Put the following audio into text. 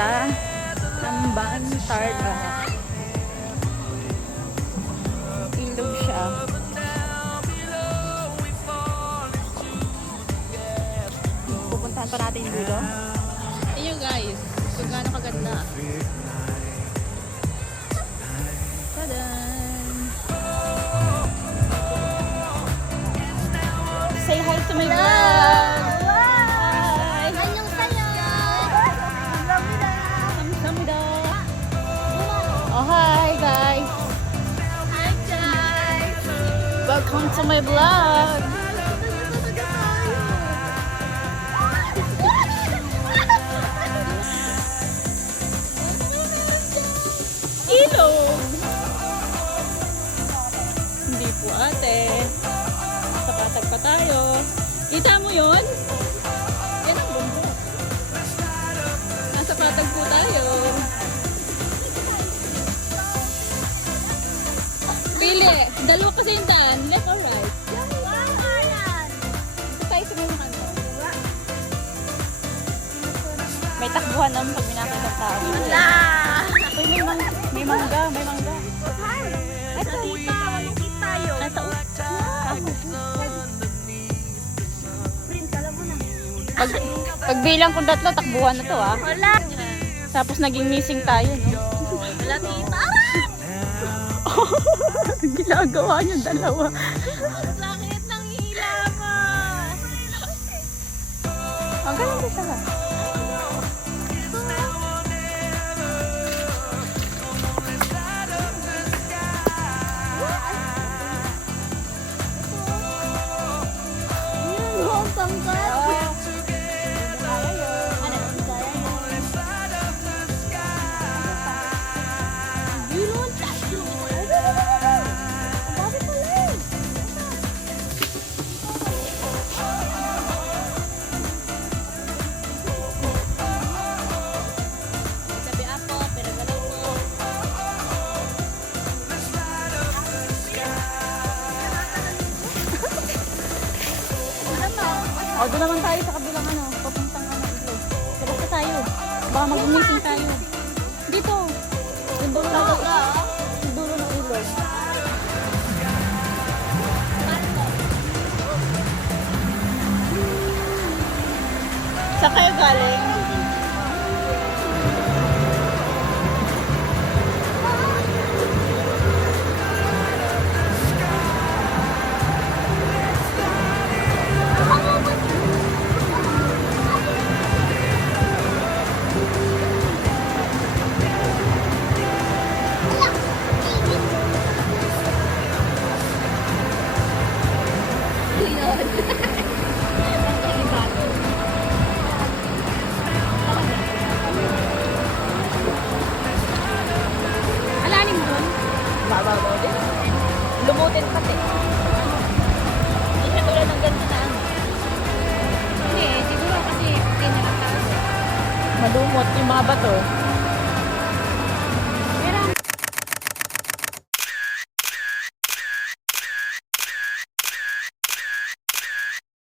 sa Amban Targa. Ilog siya. Pupuntahan pa natin yung dulo. Ayun guys, kung gaano kaganda. Tadan! Say hi to my vlog! Hi! Anyong sayo! Kamsahamnida! Oh, hi guys! Hi guys! Welcome to my vlog! Ilog! Hindi po ate. Nasa patag pa tayo. Kita mo yun? Yan ang bumbo. Nasa patag po tayo. Pili! Dalawa kasi yung daan. Left or right? Ito tayo sa mga ano. May takbuhan naman pag minakita ng tao. Wala! Uy, may mangga, may mangga. Ito! Malungkit tayo! Ito. Print, alam mo na. Pagbilang kung tatlo, takbuhan na to ah. Wala! Tapos naging missing tayo, no? Wala tita! Ginagawa niyo dalawa. Sakit ng hila mo! Ang galing din siya. Buong pangkat! O, doon naman tayo sa kabilang ano, papuntang ano, ito. Sabak tayo. Baka mag-missing tayo. Dito. Yung dulo na ito. Yung dulo ng ilog. Saan kayo galing? Alalim doon? Babaw din. Lumutin pati. Hindi siya tulad ng ganito na ano. Hindi, siguro kasi tinatawag. Malumot yung mga bato.